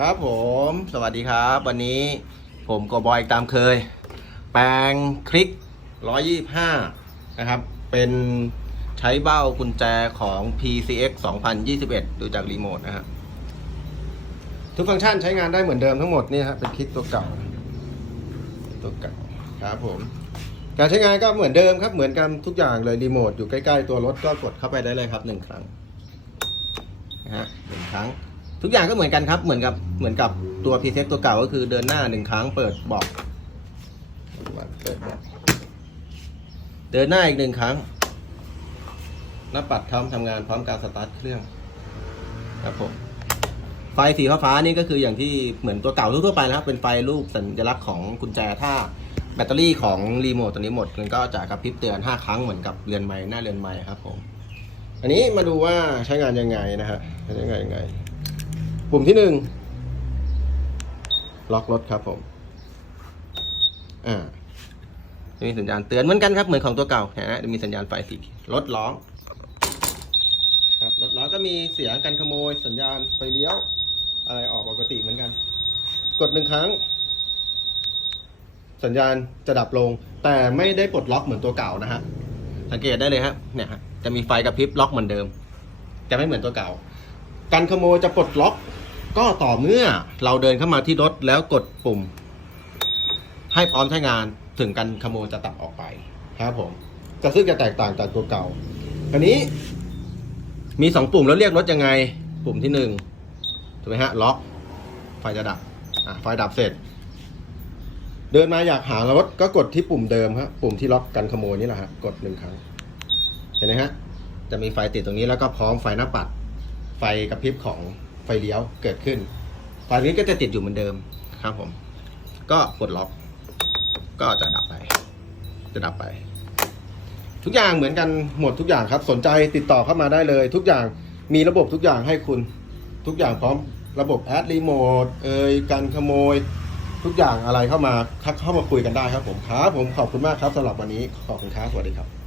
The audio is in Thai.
ครับผมสวัสดีครับ วันนี้ผมกบอยตามเคย แปลงคลิก 125 นะครับ เป็นใช้เบ้ากุญแจของ PCX 2021 ดูจากรีโมทนะฮะทุกฟังก์ชันใช้งานได้เหมือนเดิมทั้งหมดนี่ฮะเป็นคลิกตัวเก่า ตัวเก่าครับผม การใช้งานก็เหมือนเดิมครับเหมือนกันทุกอย่างเลยรีโมทอยู่ใกล้ ๆ ตัวรถก็กดเข้าไปได้เลยครับหนึ่งครั้งนะฮะหนึ่งครั้ง ทุกอย่างก็เหมือนกันครับ เหมือนกับเหมือนกับตัวพีเซตัวเก่าก็คือเดินหน้าหนึ่งครั้งเปิดบอกเปิดบอกเดินหน้าอีกหนึ่งครั้งหน้าปัดพร้อมทำงานพร้อมการสตาร์ทเครื่องครับผมไฟสีฟ้านี่ก็คืออย่างที่เหมือนตัวเก่าทั่วไปนะครับ เป็นไฟรูปสัญลักษณ์ของกุญแจถ้าแบตเตอรี่ของรีโมทตัวนี้หมดมันก็จะกระพริบเตือน 5 ครั้งเหมือนกับเรือนไม้หน้าเรือนไม้ครับผม อันนี้มาดูว่าใช้งานยังไงนะฮะใช้งานยังไง ปุ่มที่หนึ่งล็อกรถครับผม อ่ามีสัญญาณเตือนเหมือนกันครับ เหมือนของตัวเก่านะฮะจะมีสัญญาณไฟสีรถล้อมครับรถล้อมก็มีเสียงกันขโมย สัญญาณไฟเลี้ยว อะไรออกปกติเหมือนกัน กดหนึ่งครั้ง สัญญาณจะดับลง แต่ไม่ได้ปลดล็อกเหมือนตัวเก่านะฮะ สังเกตได้เลยฮะเนี่ยฮะจะมีไฟกระพริบล็อกเหมือนเดิม จะไม่เหมือนตัวเก่า การขโมยจะปลดล็อก ก็ต่อเมื่อเราเดินเข้ามาที่รถแล้วกดปุ่ม ให้พร้อมใช้งานถึงการขโมยจะตัดออกไปครับผมจะซึ่งจะแตกต่างจากตัวเก่าอันนี้ มีสองปุ่มแล้วเรียกรถยังไง ปุ่มที่หนึ่งถูกไหมฮะ ล็อก ไฟจะดับอะไฟดับเสร็จ เดินมาอยากหารถก็กดที่ปุ่มเดิมครับปุ่มที่ล็อกกันขโมยนี่แหละฮะกดหนึ่งครั้ง เห็นไหมฮะ จะมีไฟติดตรงนี้แล้วก็พร้อมไฟหน้าปัด ไฟกระพริบของ ไฟเลี้ยวเกิดขึ้นไฟนี้ก็จะติดอยู่เหมือนเดิมครับผม ก็ปลดล็อก ก็จะดับไป จะดับไป ทุกอย่างเหมือนกันหมดทุกอย่างครับ สนใจติดต่อเข้ามาได้เลย ทุกอย่างมีระบบทุกอย่างให้คุณ ทุกอย่างพร้อมระบบแอดรีโมทเอ่ยการขโมย ทุกอย่างอะไรเข้ามาทักเข้ามาคุยกันได้ครับผมครับผมขอบคุณมากครับสำหรับวันนี้ขอบคุณครับสวัสดีครับ